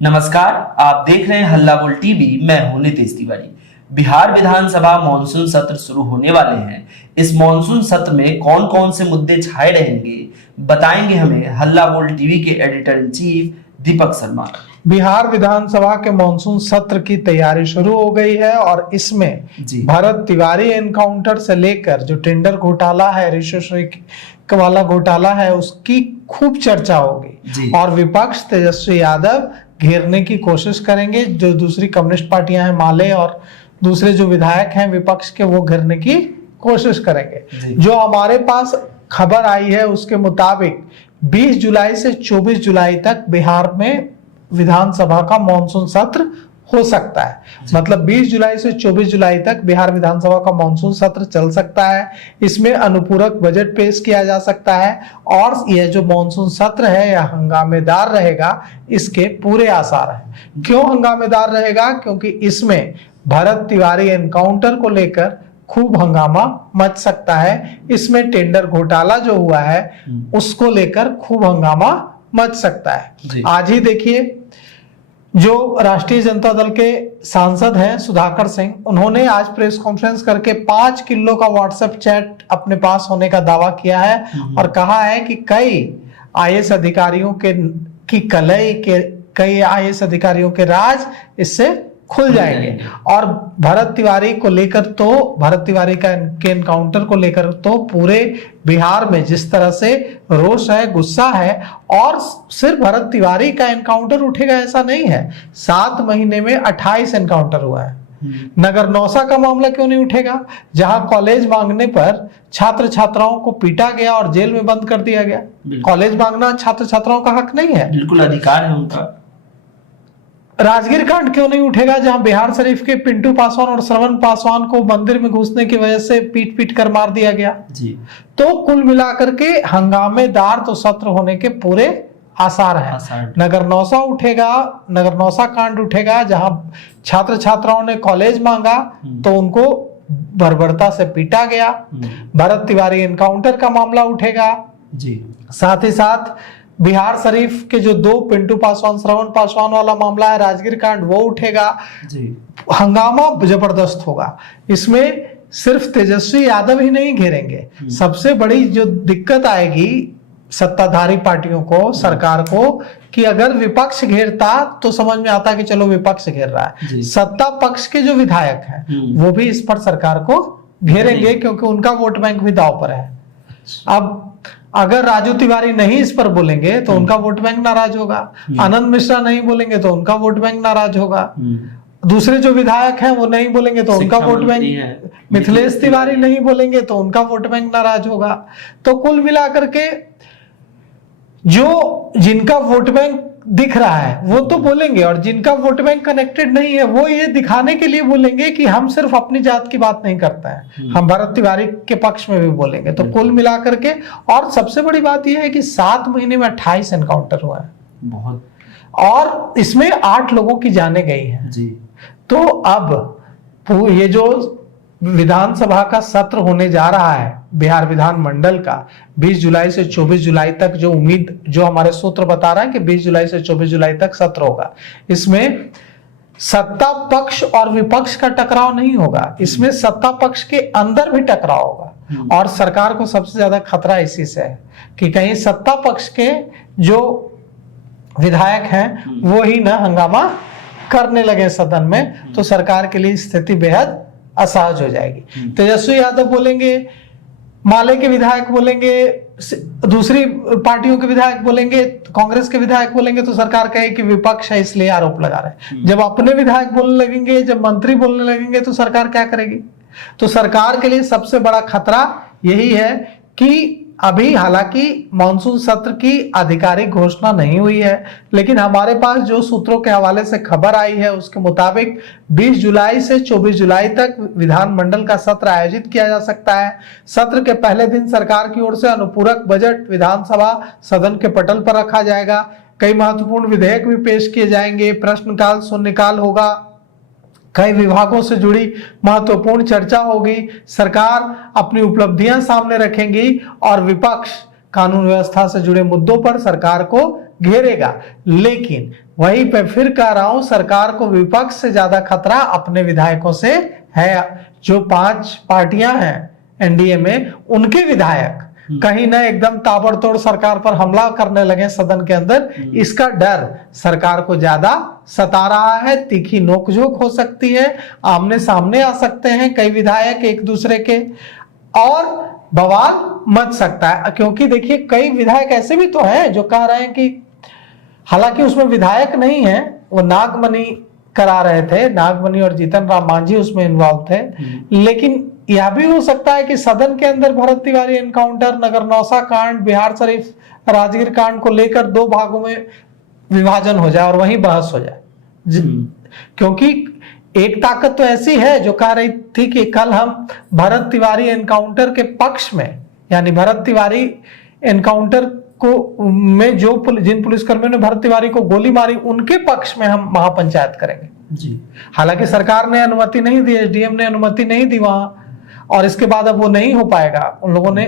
नमस्कार, आप देख रहे हैं हल्ला बोल टीवी। मैं हूं नितेश तिवारी। बिहार विधानसभा मॉनसून सत्र शुरू होने वाले हैं। इस मॉनसून सत्र में कौन कौन से मुद्दे छाए रहेंगे, बताएंगे हमें हल्ला बोल टीवी के editor in chief Deepak Sharma. Bihar विधानसभा के मॉनसून सत्र की तैयारी शुरू हो गई है और इसमें भरत तिवारी एनकाउंटर से लेकर जो टेंडर घोटाला है, रिश्वत वाला घोटाला है, उसकी खूब चर्चा होगी और विपक्ष तेजस्वी यादव घेरने की कोशिश करेंगे। जो दूसरी कम्युनिस्ट पार्टियां हैं, माले और दूसरे जो विधायक हैं विपक्ष के, वो घेरने की कोशिश करेंगे। जो हमारे पास खबर आई है उसके मुताबिक 20 जुलाई से 24 जुलाई तक बिहार में विधानसभा का मॉनसून सत्र हो सकता है। मतलब 20 जुलाई से 24 जुलाई तक बिहार विधानसभा का मॉनसून सत्र चल सकता है। इसमें अनुपूरक बजट पेश किया जा सकता है और यह जो मॉनसून सत्र है यह हंगामेदार रहेगा, इसके पूरे आसार हैं। क्यों हंगामेदार रहेगा? क्योंकि इसमें भरत तिवारी एनकाउंटर को लेकर खूब हंगामा मच सकता है। इसमें टेंडर घोटाला जो हुआ है उसको लेकर खूब हंगामा मच सकता है। आज ही देखिए, जो राष्ट्रीय जनता दल के सांसद हैं सुधाकर सिंह, उन्होंने आज प्रेस कॉन्फ्रेंस करके 5 किलो का व्हाट्सएप चैट अपने पास होने का दावा किया है और कहा है कि कई आईएएस अधिकारियों के राज इससे खुल जाएंगे। और भरत तिवारी के एनकाउंटर को लेकर तो पूरे बिहार में जिस तरह से रोष है, गुस्सा है, और सिर्फ भरत तिवारी का एनकाउंटर उठेगा ऐसा नहीं है। 7 महीने में 28 एनकाउंटर हुआ है। नगर नौसा का मामला क्यों नहीं उठेगा, जहां कॉलेज मांगने पर छात्र छात्राओं को पीटा गया और जेल में बंद कर दिया गया। कॉलेज मांगना छात्र छात्राओं का हक नहीं है, बिल्कुल अधिकार है उनका। राजगीर कांड क्यों नहीं उठेगा, जहां बिहार शरीफ के पिंटू पासवान और श्रवण पासवान को मंदिर में घुसने की वजह से पीट पीट कर मार दिया गया। तो कुल मिलाकर के हंगामेदार तो सत्र होने के पूरे आसार हैं। नगर नौसा उठेगा, नगर नौसा कांड उठेगा, जहां छात्र छात्राओं ने कॉलेज मांगा तो उनको बर्बरता से पीटा गया। भरत तिवारी एनकाउंटर का मामला उठेगा। साथ ही साथ बिहार शरीफ के जो 2 पिंटू पासवान श्रवण पासवान वाला मामला है, राजगीर कांड, वो उठेगा। हंगामा जबरदस्त होगा। इसमें सिर्फ तेजस्वी यादव ही नहीं घेरेंगे। सबसे बड़ी जो दिक्कत आएगी सत्ताधारी पार्टियों को, सरकार को, कि अगर विपक्ष घेरता तो समझ में आता कि चलो विपक्ष घेर रहा है। सत्ता पक्ष के जो विधायक हैं वो भी इस पर सरकार को घेरेंगे, क्योंकि उनका वोट बैंक भी दांव पर है। अब अगर राजू तिवारी नहीं इस पर बोलेंगे तो उनका वोट बैंक नाराज होगा। आनंद मिश्रा नहीं बोलेंगे तो उनका वोट बैंक नाराज होगा। दूसरे जो विधायक हैं वो नहीं बोलेंगे तो उनका वोट बैंक, मिथिलेश तिवारी नहीं बोलेंगे तो उनका वोट बैंक नाराज होगा। तो कुल मिलाकर के जो जिनका वोट बैंक दिख रहा है वो तो बोलेंगे, और जिनका वोट बैंक कनेक्टेड नहीं है वो ये दिखाने के लिए बोलेंगे कि हम सिर्फ अपनी जात की बात नहीं करते हैं, हम भरत तिवारी के पक्ष में भी बोलेंगे। तो कुल मिलाकर के, और सबसे बड़ी बात यह है कि 7 महीने में 28 एनकाउंटर हुआ है बहुत, और इसमें 8 लोगों की जानें गई हैं। तो अब ये जो विधानसभा का सत्र होने जा रहा है बिहार विधानमंडल का, 20 जुलाई से 24 जुलाई तक, जो उम्मीद, जो हमारे सूत्र बता रहा है कि 20 जुलाई से 24 जुलाई तक सत्र होगा। इसमें सत्ता पक्ष और विपक्ष का टकराव नहीं होगा, इसमें सत्ता पक्ष के अंदर भी टकराव होगा। और सरकार को सबसे ज्यादा खतरा इसी से है कि कहीं सत्ता पक्ष के जो विधायक हैं वो ही ना हंगामा करने लगे सदन में, तो सरकार के लिए स्थिति बेहद असहज हो जाएगी। तेजस्वी यादव बोलेंगे, माले के विधायक बोलेंगे, दूसरी पार्टियों के विधायक बोलेंगे, कांग्रेस के विधायक बोलेंगे, तो सरकार कहे कि विपक्ष है इसलिए आरोप लगा रहे हैं। जब अपने विधायक बोलने लगेंगे, जब मंत्री बोलने लगेंगे, तो सरकार क्या करेगी? तो सरकार के लिए सबसे बड़ा खतरा यही है कि अभी हालांकि मॉनसून सत्र की आधिकारिक घोषणा नहीं हुई है, लेकिन हमारे पास जो सूत्रों के हवाले से खबर आई है उसके मुताबिक 20 जुलाई से 24 जुलाई तक विधानमंडल का सत्र आयोजित किया जा सकता है। सत्र के पहले दिन सरकार की ओर से अनुपूरक बजट विधानसभा सदन के पटल पर रखा जाएगा। कई महत्वपूर्ण विधेयक भी पेश किए जाएंगे, प्रश्नकाल शून्यकाल होगा, कई विभागों से जुड़ी महत्वपूर्ण चर्चा होगी, सरकार अपनी उपलब्धियां सामने रखेंगी और विपक्ष कानून व्यवस्था से जुड़े मुद्दों पर सरकार को घेरेगा। लेकिन वहीं पे फिर कह रहा हूं, सरकार को विपक्ष से ज्यादा खतरा अपने विधायकों से है। जो 5 पार्टियां हैं एनडीए में, उनके विधायक कहीं ना एकदम ताबड़तोड़ सरकार पर हमला करने लगे सदन के अंदर, इसका डर सरकार को ज्यादा सता रहा है। तीखी नोकझोंक हो सकती है, आमने सामने आ सकते हैं कई विधायक एक दूसरे के, और बवाल मच सकता है। क्योंकि देखिए कई विधायक ऐसे भी तो हैं जो कह रहे हैं कि हालांकि उसमें विधायक नहीं है, वो नागमणि करा रहे थे, नागमणि और जीतन राम मांझी उसमें इन्वॉल्व थे, लेकिन यह भी हो सकता है कि सदन के अंदर भरत तिवारी एनकाउंटर, नगरनौसा कांड, बिहार शरीफ राजगीर कांड को लेकर 2 भागों में विभाजन हो जाए और वहीं बहस हो जाए। क्योंकि एक ताकत तो ऐसी है जो कह रही थी कि कल हम भरत तिवारी एनकाउंटर के पक्ष में, यानी भरत तिवारी एनकाउंटर को में जो जिन पुलिसकर्मियों ने भरत तिवारी को गोली मारी उनके पक्ष में हम महापंचायत करेंगे जी। हालांकि सरकार ने अनुमति नहीं दी, एसडीएम ने अनुमति नहीं दी वहां, और इसके बाद अब वो नहीं हो पाएगा। उन लोगों ने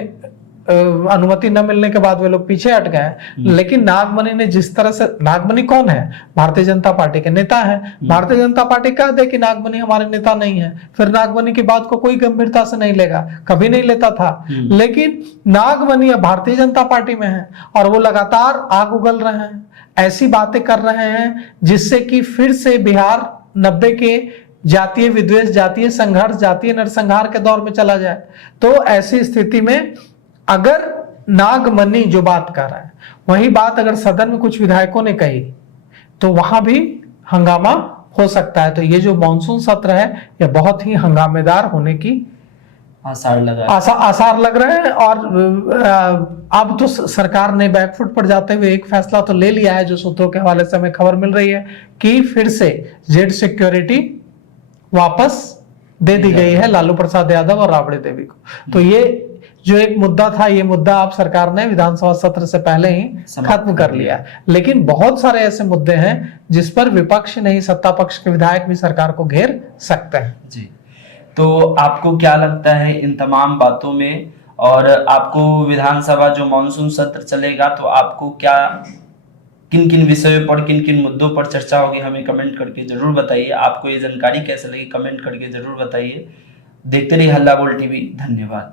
अनुमति न मिलने के बाद वे लोग पीछे हट गए। लेकिन नागमणि ने जिस तरह से, नागमणि कौन है? भारतीय जनता पार्टी के नेता हैं। भारतीय जनता पार्टी कह दे कि नागमणि हमारे नेता नहीं है, फिर नागमणि की बात को कोई गंभीरता से नहीं लेगा, कभी नहीं लेता था। लेकिन नागमणि अब भारतीय जनता पार्टी में है और वो लगातार आग उगल रहे हैं, ऐसी बातें कर रहे हैं जिससे कि फिर से बिहार 90 के जातीय विद्वेष, जातीय संघर्ष, जातीय नरसंहार के दौर में चला जाए। तो ऐसी स्थिति में अगर नागमणि जो बात कर रहा है वही बात अगर सदन में कुछ विधायकों ने कही तो वहां भी हंगामा हो सकता है। तो ये जो मॉनसून सत्र है यह बहुत ही हंगामेदार होने की आसार लग रहे हैं। और अब तो सरकार ने बैकफुट पर जाते हुए एक फैसला तो ले लिया है, जो सूत्रों के हवाले से हमें खबर मिल रही है कि फिर से जेड सिक्योरिटी वापस दे दी गई है लालू प्रसाद यादव और राबड़ी देवी को। तो ये जो एक मुद्दा था, ये मुद्दा आप सरकार ने विधानसभा सत्र से पहले ही खत्म कर लिया। लेकिन बहुत सारे ऐसे मुद्दे हैं जिस पर विपक्ष नहीं, सत्ता पक्ष के विधायक भी सरकार को घेर सकते हैं जी। तो आपको क्या लगता है इन तमाम बातों में, और आपको विधानसभा जो मॉनसून सत्र चलेगा तो आपको क्या, किन किन विषयों पर, किन किन मुद्दों पर चर्चा होगी, हमें कमेंट करके जरूर बताइए। आपको ये जानकारी कैसे लगी कमेंट करके जरूर बताइए। देखते रहिए हल्ला बोल टीवी। धन्यवाद।